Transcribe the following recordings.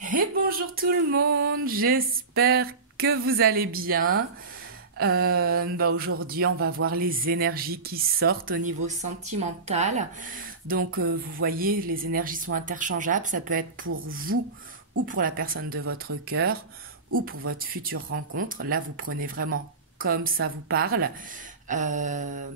Et bonjour tout le monde, j'espère que vous allez bien. Aujourd'hui, on va voir les énergies qui sortent au niveau sentimental. Donc, vous voyez, les énergies sont interchangeables. Ça peut être pour vous ou pour la personne de votre cœur ou pour votre future rencontre. Là, vous prenez vraiment comme ça vous parle. Euh,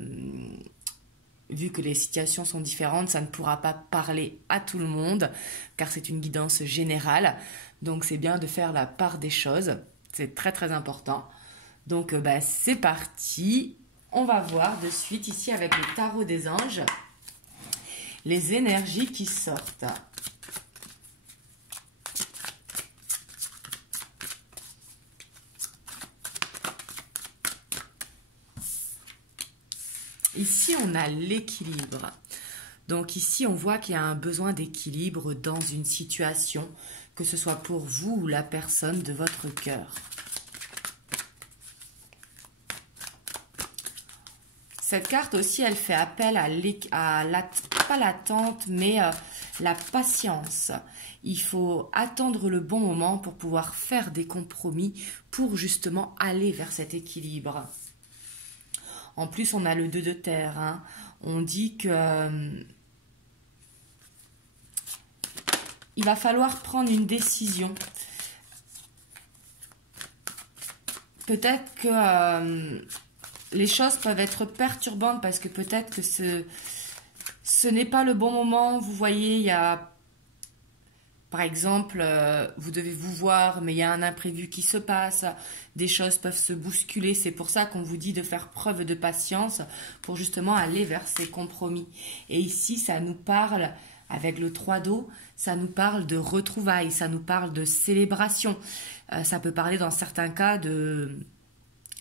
Vu que les situations sont différentes, ça ne pourra pas parler à tout le monde, car c'est une guidance générale. Donc c'est bien de faire la part des choses. C'est très très important. Donc c'est parti. On va voir de suite ici avec le tarot des anges les énergies qui sortent. Ici, on a l'équilibre. Donc ici, on voit qu'il y a un besoin d'équilibre dans une situation, que ce soit pour vous ou la personne de votre cœur. Cette carte aussi, elle fait appel pas l'attente, mais la patience. Il faut attendre le bon moment pour pouvoir faire des compromis pour justement aller vers cet équilibre. En plus, on a le 2 de terre. Hein. On dit que il va falloir prendre une décision. Peut-être que les choses peuvent être perturbantes parce que peut-être que ce n'est pas le bon moment. Vous voyez, il y a, par exemple, vous devez vous voir, mais il y a un imprévu qui se passe. Des choses peuvent se bousculer. C'est pour ça qu'on vous dit de faire preuve de patience pour justement aller vers ces compromis. Et ici, ça nous parle, avec le 3 d'eau, ça nous parle de retrouvailles, ça nous parle de célébration. Ça peut parler dans certains cas de...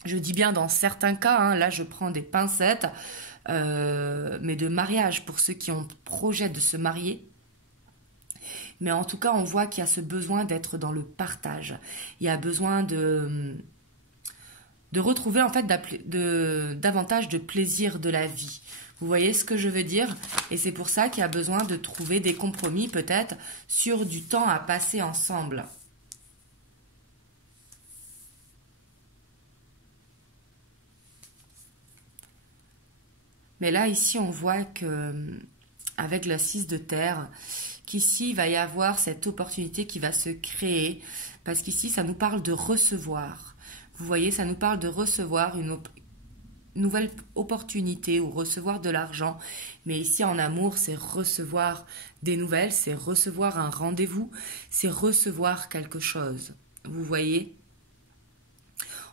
Je dis bien dans certains cas, hein, là je prends des pincettes, mais de mariage pour ceux qui ont projet de se marier. Mais en tout cas, on voit qu'il y a ce besoin d'être dans le partage. Il y a besoin de retrouver en fait davantage de plaisir de la vie. Vous voyez ce que je veux dire? Et c'est pour ça qu'il y a besoin de trouver des compromis peut-être sur du temps à passer ensemble. Mais là, ici, on voit que avec la 6 de terre, qu'ici, il va y avoir cette opportunité qui va se créer. Parce qu'ici, ça nous parle de recevoir. Vous voyez, ça nous parle de recevoir une nouvelle opportunité ou recevoir de l'argent. Mais ici, en amour, c'est recevoir des nouvelles, c'est recevoir un rendez-vous, c'est recevoir quelque chose. Vous voyez?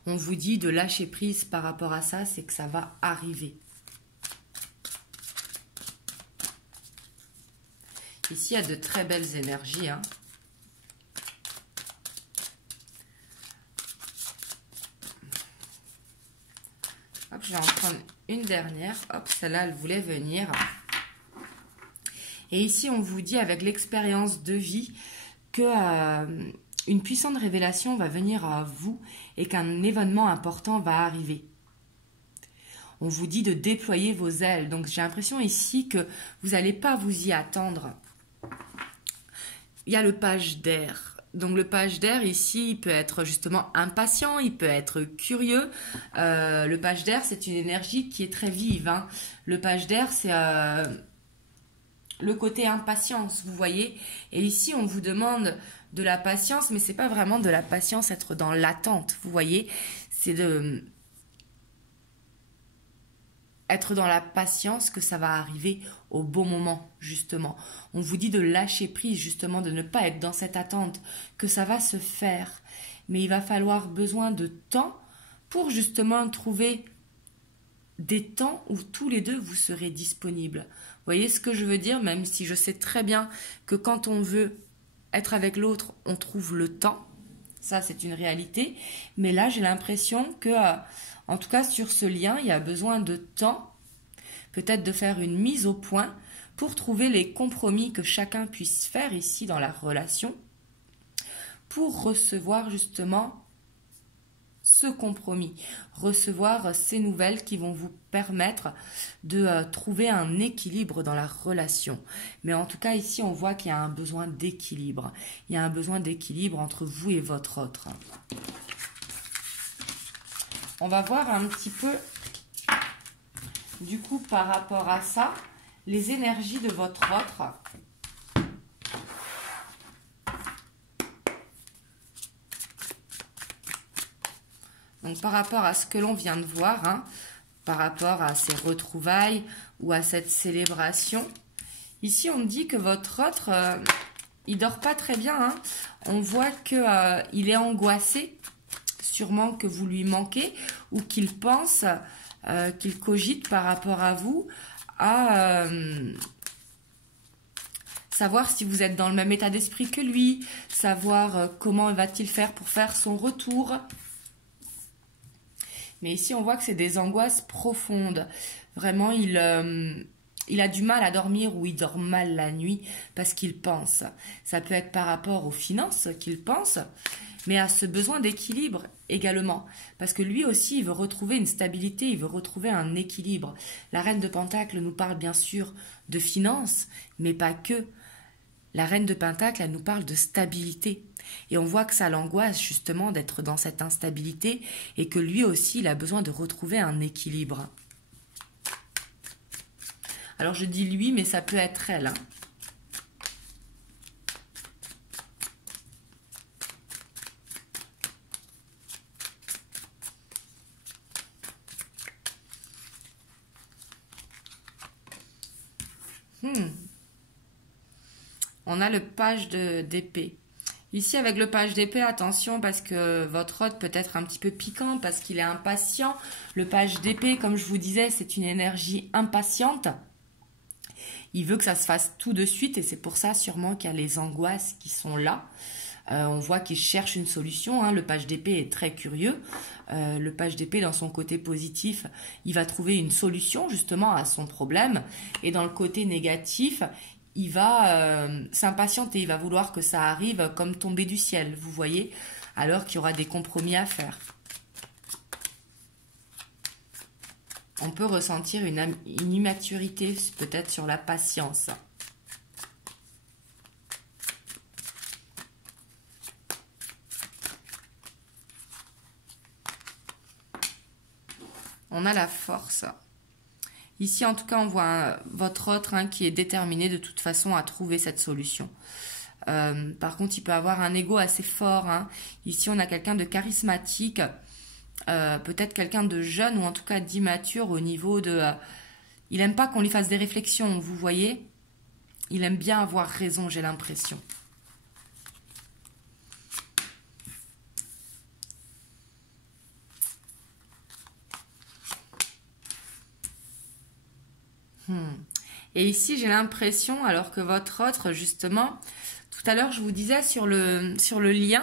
On vous dit de lâcher prise par rapport à ça, c'est que ça va arriver. Ici, il y a de très belles énergies. Hein. Hop, je vais en prendre une dernière. Hop, celle-là, elle voulait venir. Et ici, on vous dit avec l'expérience de vie que une puissante révélation va venir à vous et qu'un événement important va arriver. On vous dit de déployer vos ailes. Donc, j'ai l'impression ici que vous n'allez pas vous y attendre. Il y a le page d'air. Donc le page d'air ici, il peut être justement impatient, il peut être curieux. Le page d'air, c'est une énergie qui est très vive. Hein. Le page d'air, c'est le côté impatience, vous voyez. Et ici, on vous demande de la patience, mais c'est pas vraiment de la patience, être dans l'attente, vous voyez. C'est de... être dans la patience que ça va arriver au bon moment, justement. On vous dit de lâcher prise, justement, de ne pas être dans cette attente, que ça va se faire. Mais il va falloir besoin de temps pour justement trouver des temps où tous les deux vous serez disponibles. Vous voyez ce que je veux dire? Même si je sais très bien que quand on veut être avec l'autre, on trouve le temps. Ça, c'est une réalité. Mais là, j'ai l'impression que... en tout cas, sur ce lien, il y a besoin de temps, peut-être de faire une mise au point pour trouver les compromis que chacun puisse faire ici dans la relation, pour recevoir justement ce compromis, recevoir ces nouvelles qui vont vous permettre de trouver un équilibre dans la relation. Mais en tout cas, ici, on voit qu'il y a un besoin d'équilibre. Il y a un besoin d'équilibre entre vous et votre autre. On va voir un petit peu, du coup, par rapport à ça, les énergies de votre autre. Donc, par rapport à ce que l'on vient de voir, hein, par rapport à ces retrouvailles ou à cette célébration, ici, on me dit que votre autre, il dort pas très bien. Hein. On voit qu'il est angoissé, sûrement que vous lui manquez, ou qu'il pense, qu'il cogite par rapport à vous, à savoir si vous êtes dans le même état d'esprit que lui, savoir comment va-t-il faire pour faire son retour. Mais ici, on voit que c'est des angoisses profondes. Vraiment, il a du mal à dormir ou il dort mal la nuit parce qu'il pense. Ça peut être par rapport aux finances qu'il pense, mais à ce besoin d'équilibre également. Parce que lui aussi, il veut retrouver une stabilité, il veut retrouver un équilibre. La reine de Pentacle nous parle bien sûr de finances, mais pas que. La reine de Pentacle, elle nous parle de stabilité. Et on voit que ça l'angoisse justement d'être dans cette instabilité et que lui aussi, il a besoin de retrouver un équilibre. Alors je dis lui, mais ça peut être elle. Hein. On a le page d'épée. Ici, avec le page d'épée, attention parce que votre hôte peut être un petit peu piquant parce qu'il est impatient. Le page d'épée, comme je vous disais, c'est une énergie impatiente. Il veut que ça se fasse tout de suite et c'est pour ça sûrement qu'il y a les angoisses qui sont là. On voit qu'il cherche une solution. Hein. Le page d'épée est très curieux. Le page d'épée, dans son côté positif, il va trouver une solution justement à son problème. Et dans le côté négatif, il va s'impatienter, il va vouloir que ça arrive comme tomber du ciel, vous voyez, alors qu'il y aura des compromis à faire. On peut ressentir une immaturité, peut-être sur la patience. On a la force. Ici, en tout cas, on voit votre autre qui est déterminé de toute façon à trouver cette solution. Par contre, il peut avoir un ego assez fort. Hein. Ici, on a quelqu'un de charismatique, peut-être quelqu'un de jeune ou en tout cas d'immature au niveau de... il n'aime pas qu'on lui fasse des réflexions, vous voyez. Il aime bien avoir raison, j'ai l'impression. Et ici, j'ai l'impression, alors que votre autre, justement, tout à l'heure, je vous disais sur le lien,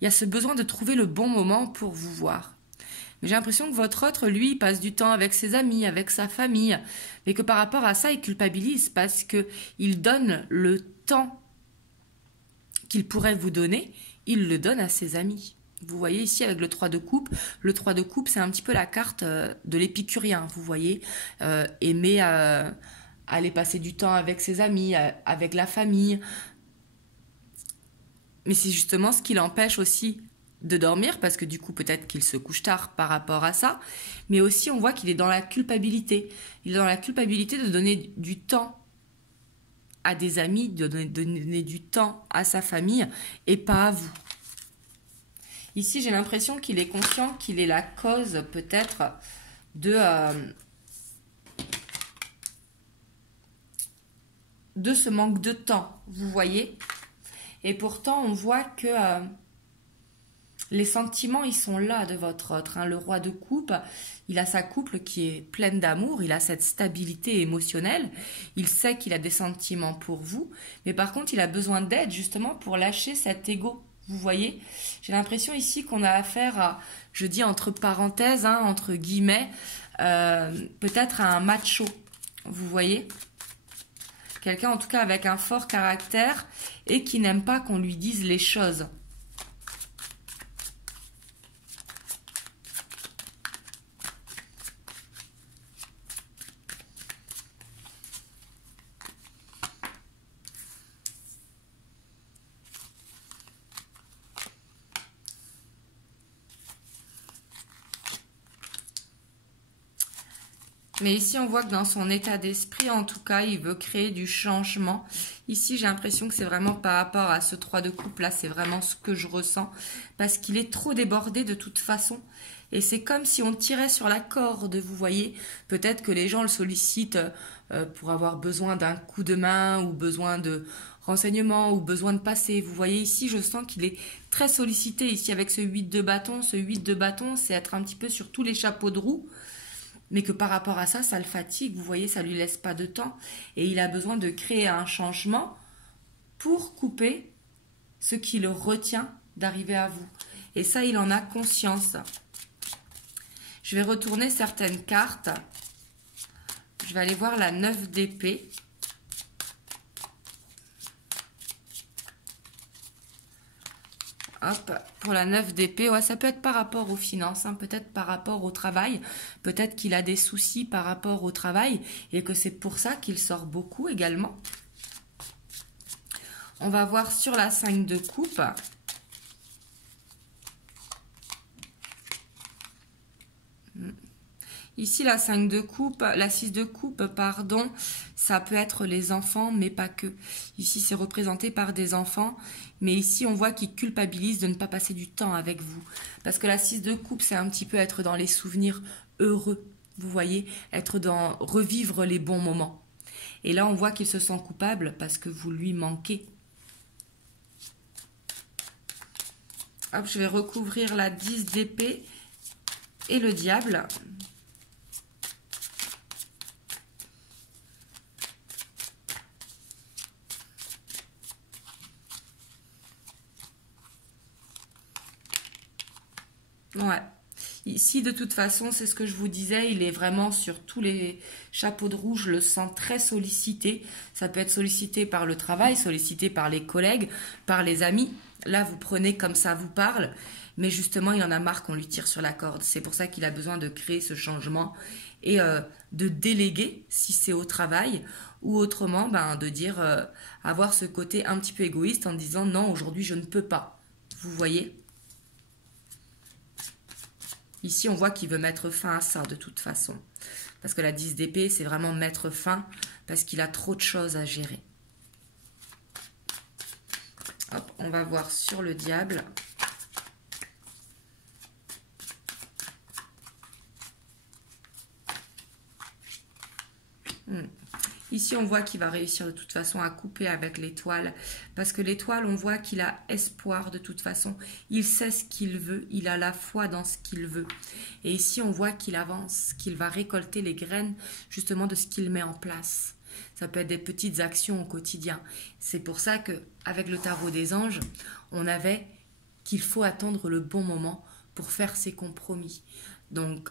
il y a ce besoin de trouver le bon moment pour vous voir. Mais j'ai l'impression que votre autre, lui, il passe du temps avec ses amis, avec sa famille, mais que par rapport à ça, il culpabilise parce qu'il donne le temps qu'il pourrait vous donner, il le donne à ses amis. Vous voyez ici avec le 3 de coupe, le 3 de coupe, c'est un petit peu la carte de l'épicurien, vous voyez, aimer aller passer du temps avec ses amis, avec la famille. Mais c'est justement ce qui l'empêche aussi de dormir, parce que du coup, peut-être qu'il se couche tard par rapport à ça. Mais aussi, on voit qu'il est dans la culpabilité. Il est dans la culpabilité de donner du temps à des amis, de donner du temps à sa famille et pas à vous. Ici, j'ai l'impression qu'il est conscient qu'il est la cause peut-être de ce manque de temps, vous voyez. Et pourtant, on voit que les sentiments, ils sont là de votre autre. Hein. Le roi de coupe, il a sa couple qui est pleine d'amour, il a cette stabilité émotionnelle, il sait qu'il a des sentiments pour vous, mais par contre, il a besoin d'aide justement pour lâcher cet ego. Vous voyez, j'ai l'impression ici qu'on a affaire à, je dis entre parenthèses, hein, entre guillemets, peut-être à un macho. Vous voyez, quelqu'un en tout cas avec un fort caractère et qui n'aime pas qu'on lui dise les choses. Mais ici, on voit que dans son état d'esprit, en tout cas, il veut créer du changement. Ici, j'ai l'impression que c'est vraiment par rapport à ce 3 de coupe. Là, c'est vraiment ce que je ressens. Parce qu'il est trop débordé de toute façon. Et c'est comme si on tirait sur la corde, vous voyez. Peut-être que les gens le sollicitent pour avoir besoin d'un coup de main ou besoin de renseignements ou besoin de passer. Vous voyez ici, je sens qu'il est très sollicité. Ici, avec ce 8 de bâton, c'est être un petit peu sur tous les chapeaux de roue. Mais que par rapport à ça, ça le fatigue, vous voyez, ça lui laisse pas de temps. Et il a besoin de créer un changement pour couper ce qui le retient d'arriver à vous. Et ça, il en a conscience. Je vais retourner certaines cartes. Je vais aller voir la 9 d'épée. Hop, pour la 9 d'épée, ouais, ça peut être par rapport aux finances, hein, peut-être par rapport au travail, peut-être qu'il a des soucis par rapport au travail et que c'est pour ça qu'il sort beaucoup également. On va voir sur la 5 de coupe. Ici, la 5 de coupe, la 6 de coupe, pardon, ça peut être les enfants, mais pas que. Ici, c'est représenté par des enfants, mais ici, on voit qu'ils culpabilisent de ne pas passer du temps avec vous. Parce que la 6 de coupe, c'est un petit peu être dans les souvenirs heureux, vous voyez, être dans revivre les bons moments. Et là, on voit qu'il se sent coupable parce que vous lui manquez. Hop, je vais recouvrir la 10 d'épée et le diable. Ouais. Ici, de toute façon, c'est ce que je vous disais, il est vraiment sur tous les chapeaux de roue, je le sens très sollicité. Ça peut être sollicité par le travail, sollicité par les collègues, par les amis. Là, vous prenez comme ça vous parle, mais justement, il en a marre qu'on lui tire sur la corde. C'est pour ça qu'il a besoin de créer ce changement et de déléguer, si c'est au travail, ou autrement, de dire, avoir ce côté un petit peu égoïste en disant « Non, aujourd'hui, je ne peux pas ». Vous voyez ? Ici, on voit qu'il veut mettre fin à ça de toute façon. Parce que la 10 d'épée, c'est vraiment mettre fin parce qu'il a trop de choses à gérer. Hop, on va voir sur le diable. Ici, on voit qu'il va réussir de toute façon à couper avec l'étoile. Parce que l'étoile, on voit qu'il a espoir de toute façon. Il sait ce qu'il veut. Il a la foi dans ce qu'il veut. Et ici, on voit qu'il avance, qu'il va récolter les graines justement de ce qu'il met en place. Ça peut être des petites actions au quotidien. C'est pour ça qu'avec le tarot des anges, on avait qu'il faut attendre le bon moment pour faire ses compromis. Donc,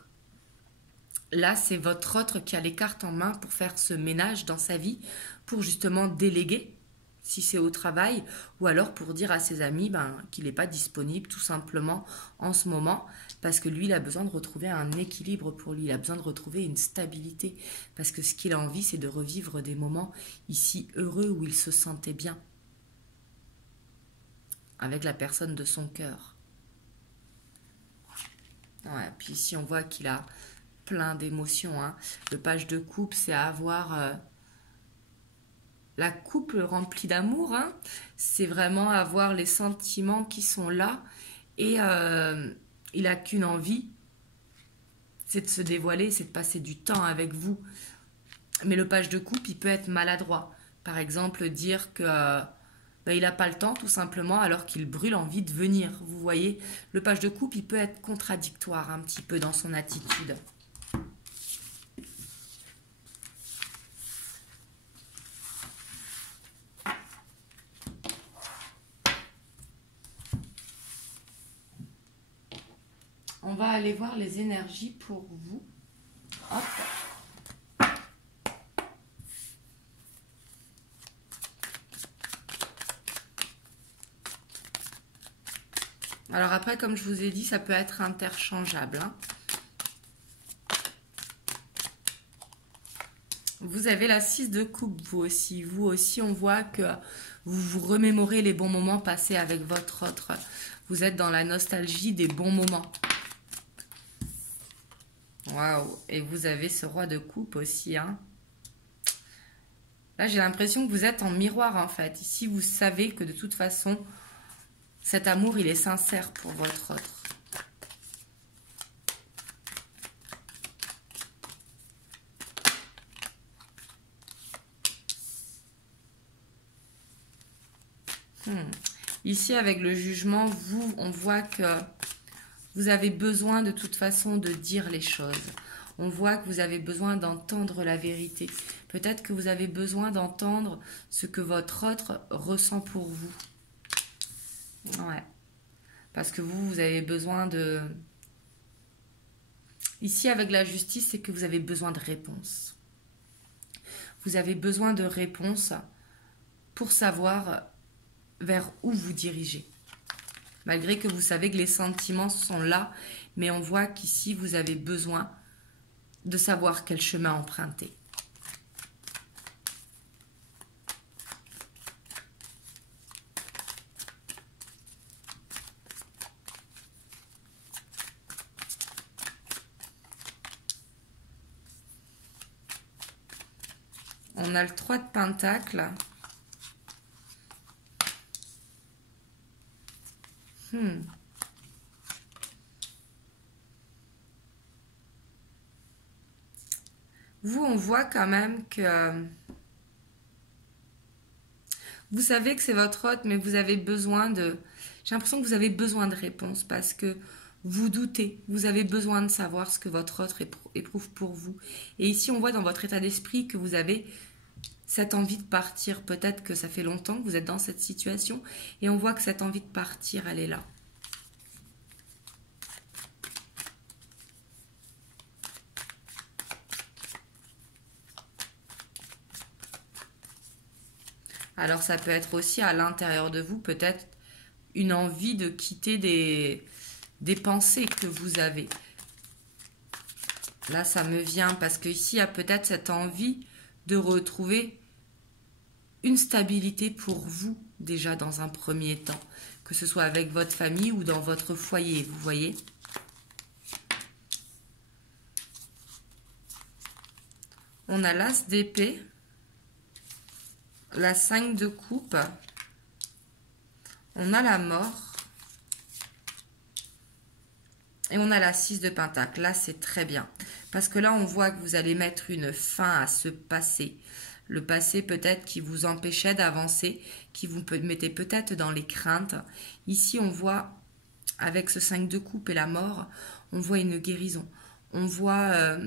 là, c'est votre autre qui a les cartes en main pour faire ce ménage dans sa vie, pour justement déléguer, si c'est au travail, ou alors pour dire à ses amis qu'il n'est pas disponible tout simplement en ce moment, parce que lui, il a besoin de retrouver un équilibre pour lui, il a besoin de retrouver une stabilité, parce que ce qu'il a envie, c'est de revivre des moments ici heureux où il se sentait bien, avec la personne de son cœur. Ouais, puis ici, on voit qu'il a plein d'émotions. Hein. Le page de coupe, c'est avoir la coupe remplie d'amour. Hein. C'est vraiment avoir les sentiments qui sont là. Et il n'a qu'une envie, c'est de se dévoiler, c'est de passer du temps avec vous. Mais le page de coupe, il peut être maladroit. Par exemple, dire que il n'a pas le temps tout simplement alors qu'il brûle envie de venir. Vous voyez, le page de coupe, il peut être contradictoire un petit peu dans son attitude. On va aller voir les énergies pour vous. Hop. Alors après, comme je vous ai dit, ça peut être interchangeable. Hein. Vous avez la 6 de coupe, vous aussi. Vous aussi, on voit que vous vous remémorez les bons moments passés avec votre autre. Vous êtes dans la nostalgie des bons moments. Waouh. Et vous avez ce roi de coupe aussi, hein. Là, j'ai l'impression que vous êtes en miroir, en fait. Ici, vous savez que de toute façon, cet amour, il est sincère pour votre autre. Ici, avec le jugement, on voit que vous avez besoin de toute façon de dire les choses. On voit que vous avez besoin d'entendre la vérité. Peut-être que vous avez besoin d'entendre ce que votre autre ressent pour vous. Ouais. Parce que vous avez besoin de... Ici, avec la justice, c'est que vous avez besoin de réponses. Vous avez besoin de réponses pour savoir vers où vous dirigez. Malgré que vous savez que les sentiments sont là, mais on voit qu'ici, vous avez besoin de savoir quel chemin emprunter. On a le 3 de Pentacles. Vous, on voit quand même que vous savez que c'est votre hôte, mais vous avez besoin de... J'ai l'impression que vous avez besoin de réponses parce que vous doutez. Vous avez besoin de savoir ce que votre autre éprouve pour vous. Et ici, on voit dans votre état d'esprit que vous avez cette envie de partir. Peut-être que ça fait longtemps que vous êtes dans cette situation et on voit que cette envie de partir, elle est là. Alors ça peut être aussi à l'intérieur de vous, peut-être une envie de quitter des pensées que vous avez. Là, ça me vient parce qu'ici, il y a peut-être cette envie de retrouver une stabilité pour vous, déjà dans un premier temps. Que ce soit avec votre famille ou dans votre foyer, vous voyez. On a l'As d'épée, la 5 de coupe, on a la mort et on a la 6 de pentacle. Là, c'est très bien parce que là, on voit que vous allez mettre une fin à ce passé. Le passé peut-être qui vous empêchait d'avancer, qui vous mettez peut-être dans les craintes. Ici, on voit, avec ce 5 de coupe et la mort, on voit une guérison. On voit...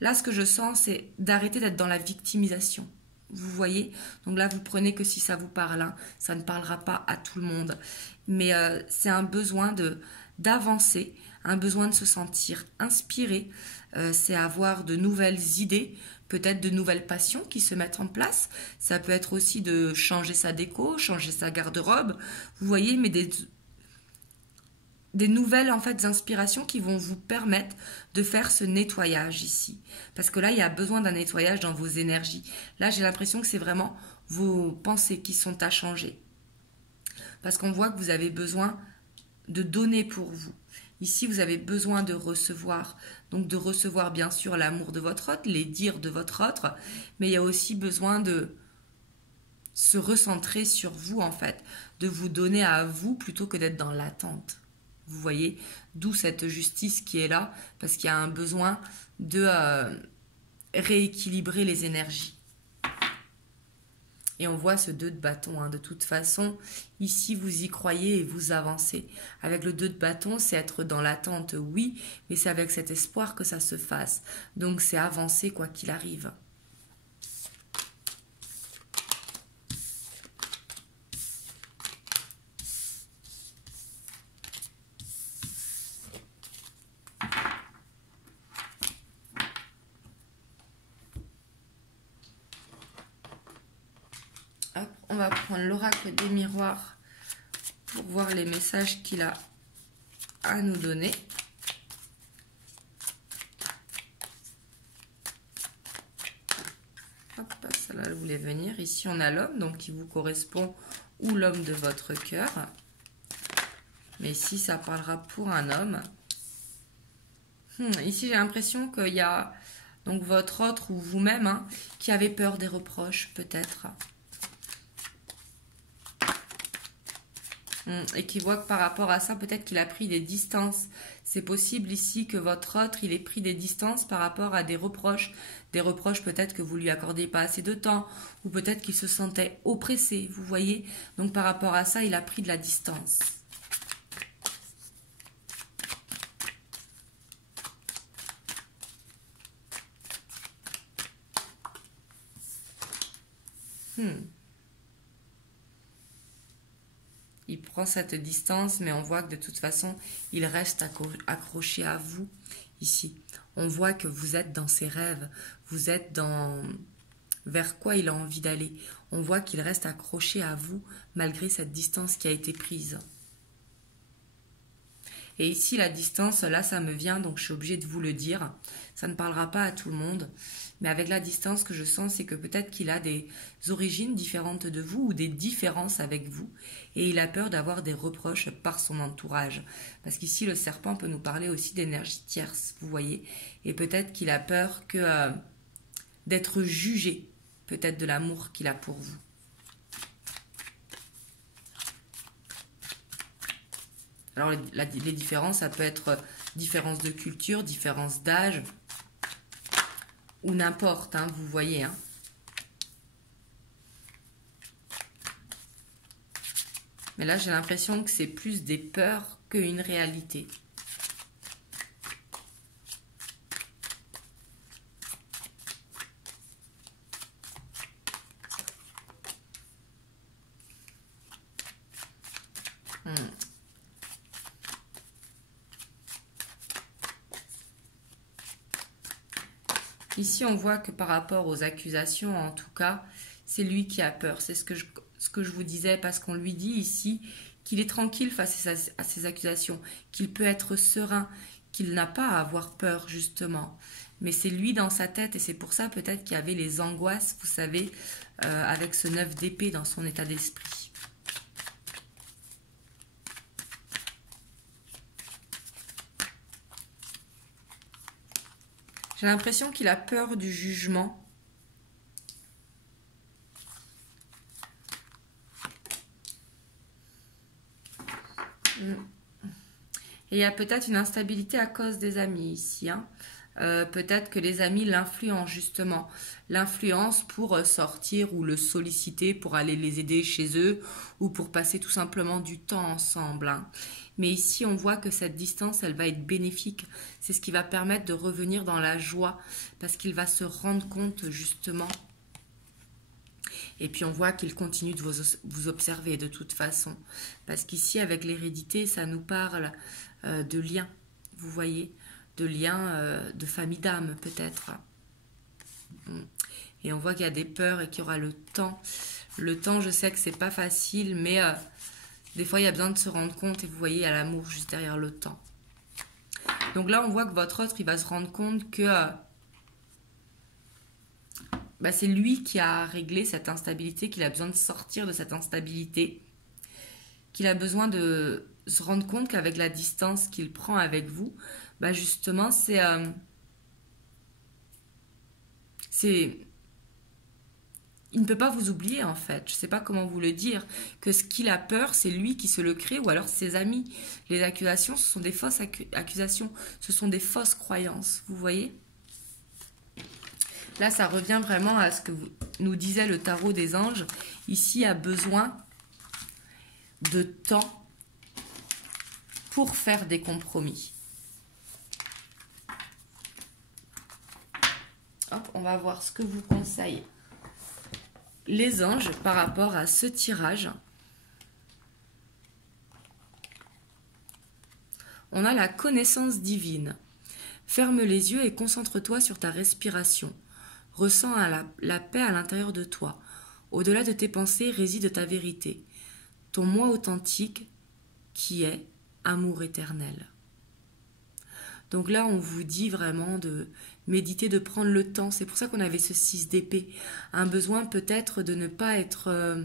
Là, ce que je sens, c'est d'arrêter d'être dans la victimisation. Vous voyez? Donc là, vous prenez que si ça vous parle. Hein. Ça ne parlera pas à tout le monde. Mais c'est un besoin d'avancer, un besoin de se sentir inspiré. C'est avoir de nouvelles idées, peut-être de nouvelles passions qui se mettent en place. Ça peut être aussi de changer sa déco, changer sa garde-robe. Vous voyez, mais des nouvelles en fait inspirations qui vont vous permettre de faire ce nettoyage ici. Parce que là, il y a besoin d'un nettoyage dans vos énergies. Là, j'ai l'impression que c'est vraiment vos pensées qui sont à changer. Parce qu'on voit que vous avez besoin de donner pour vous. Ici, vous avez besoin de recevoir. Donc, de recevoir bien sûr l'amour de votre autre, les dires de votre autre. Mais il y a aussi besoin de se recentrer sur vous en fait. De vous donner à vous plutôt que d'être dans l'attente. Vous voyez, d'où cette justice qui est là, parce qu'il y a un besoin de rééquilibrer les énergies. Et on voit ce 2 de bâton. Hein. De toute façon, ici, vous y croyez et vous avancez. Avec le 2 de bâton, c'est être dans l'attente, oui, mais c'est avec cet espoir que ça se fasse. Donc, c'est avancer quoi qu'il arrive. On va prendre l'oracle des miroirs pour voir les messages qu'il a à nous donner. Hop, celle-là, elle voulait venir. Ici, on a l'homme, donc qui vous correspond, ou l'homme de votre cœur. Mais ici, ça parlera pour un homme. Ici, j'ai l'impression qu'il y a donc votre autre ou vous-même hein, qui avez peur des reproches, peut-être. Et qui voit que par rapport à ça, peut-être qu'il a pris des distances. C'est possible ici que votre autre, il ait pris des distances par rapport à des reproches. Des reproches peut-être que vous lui accordez pas assez de temps, ou peut-être qu'il se sentait oppressé, vous voyez. Donc par rapport à ça, il a pris de la distance. Il prend cette distance, mais on voit que de toute façon, il reste accroché à vous ici. On voit que vous êtes dans ses rêves, vous êtes dans vers quoi il a envie d'aller. On voit qu'il reste accroché à vous malgré cette distance qui a été prise. Et ici, la distance, là, ça me vient, donc je suis obligée de vous le dire. Ça ne parlera pas à tout le monde. Mais avec la distance que je sens, c'est que peut-être qu'il a des origines différentes de vous ou des différences avec vous. Et il a peur d'avoir des reproches par son entourage. Parce qu'ici, le serpent peut nous parler aussi d'énergie tierce, vous voyez. Et peut-être qu'il a peur d'être jugé, peut-être de l'amour qu'il a pour vous. Alors, les différences, ça peut être différence de culture, différence d'âge, ou n'importe, hein, vous voyez. Hein. Mais là, j'ai l'impression que c'est plus des peurs qu'une réalité. Ici, on voit que par rapport aux accusations, en tout cas, c'est lui qui a peur. C'est ce que je vous disais, parce qu'on lui dit ici qu'il est tranquille face à ces accusations, qu'il peut être serein, qu'il n'a pas à avoir peur, justement. Mais c'est lui dans sa tête, et c'est pour ça peut-être qu'il y avait les angoisses, vous savez, avec ce 9 d'épée dans son état d'esprit. J'ai l'impression qu'il a peur du jugement. Et il y a peut-être une instabilité à cause des amis ici. Hein. Peut-être que les amis l'influencent justement. L'influence pour sortir ou le solliciter pour aller les aider chez eux ou pour passer tout simplement du temps ensemble. Hein. Mais ici, on voit que cette distance, elle va être bénéfique. C'est ce qui va permettre de revenir dans la joie parce qu'il va se rendre compte justement. Et puis on voit qu'il continue de vous observer de toute façon. Parce qu'ici, avec l'hérédité, ça nous parle de liens, vous voyez, de liens de famille d'âme peut-être. Et on voit qu'il y a des peurs et qu'il y aura le temps. Le temps, je sais que c'est pas facile, mais des fois il y a besoin de se rendre compte et vous voyez, il y a l'amour juste derrière le temps. Donc là, on voit que votre autre, il va se rendre compte que c'est lui qui a réglé cette instabilité, qu'il a besoin de sortir de cette instabilité, qu'il a besoin de se rendre compte qu'avec la distance qu'il prend avec vous, justement, il ne peut pas vous oublier en fait. Je ne sais pas comment vous le dire. Que ce qu'il a peur, c'est lui qui se le crée ou alors ses amis. Les accusations, ce sont des fausses accusations. Ce sont des fausses croyances. Vous voyez ? Là, ça revient vraiment à ce que nous disait le tarot des anges. Ici, il a besoin de temps pour faire des compromis. Hop, on va voir ce que vous conseillent les anges par rapport à ce tirage. On a la connaissance divine. Ferme les yeux et concentre-toi sur ta respiration. Ressens la paix à l'intérieur de toi. Au-delà de tes pensées réside ta vérité. Ton moi authentique qui est amour éternel. Donc là, on vous dit vraiment de méditer, de prendre le temps. C'est pour ça qu'on avait ce 6 d'épée. Un besoin peut-être de ne pas être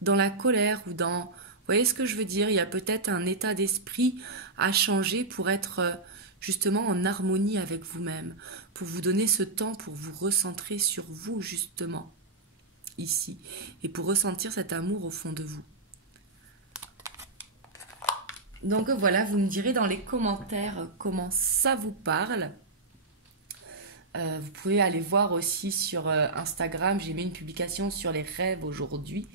dans la colère ou dans... Vous voyez ce que je veux dire ? Il y a peut-être un état d'esprit à changer pour être justement en harmonie avec vous-même, pour vous donner ce temps pour vous recentrer sur vous, justement, ici, et pour ressentir cet amour au fond de vous. Donc voilà, vous me direz dans les commentaires comment ça vous parle. Vous pouvez aller voir aussi sur Instagram, j'ai mis une publication sur les rêves aujourd'hui,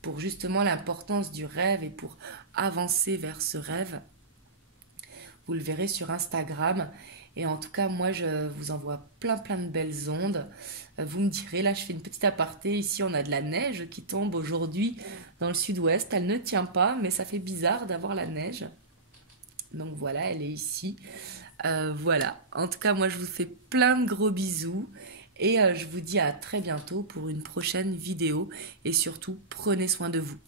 pour justement l'importance du rêve et pour avancer vers ce rêve. Vous le verrez sur Instagram. Et en tout cas, moi, je vous envoie plein de belles ondes. Vous me direz, là, je fais une petite aparté. Ici, on a de la neige qui tombe aujourd'hui dans le sud-ouest. Elle ne tient pas, mais ça fait bizarre d'avoir la neige. Donc voilà, elle est ici. Voilà. En tout cas, moi, je vous fais plein de gros bisous. Et je vous dis à très bientôt pour une prochaine vidéo. Et surtout, prenez soin de vous.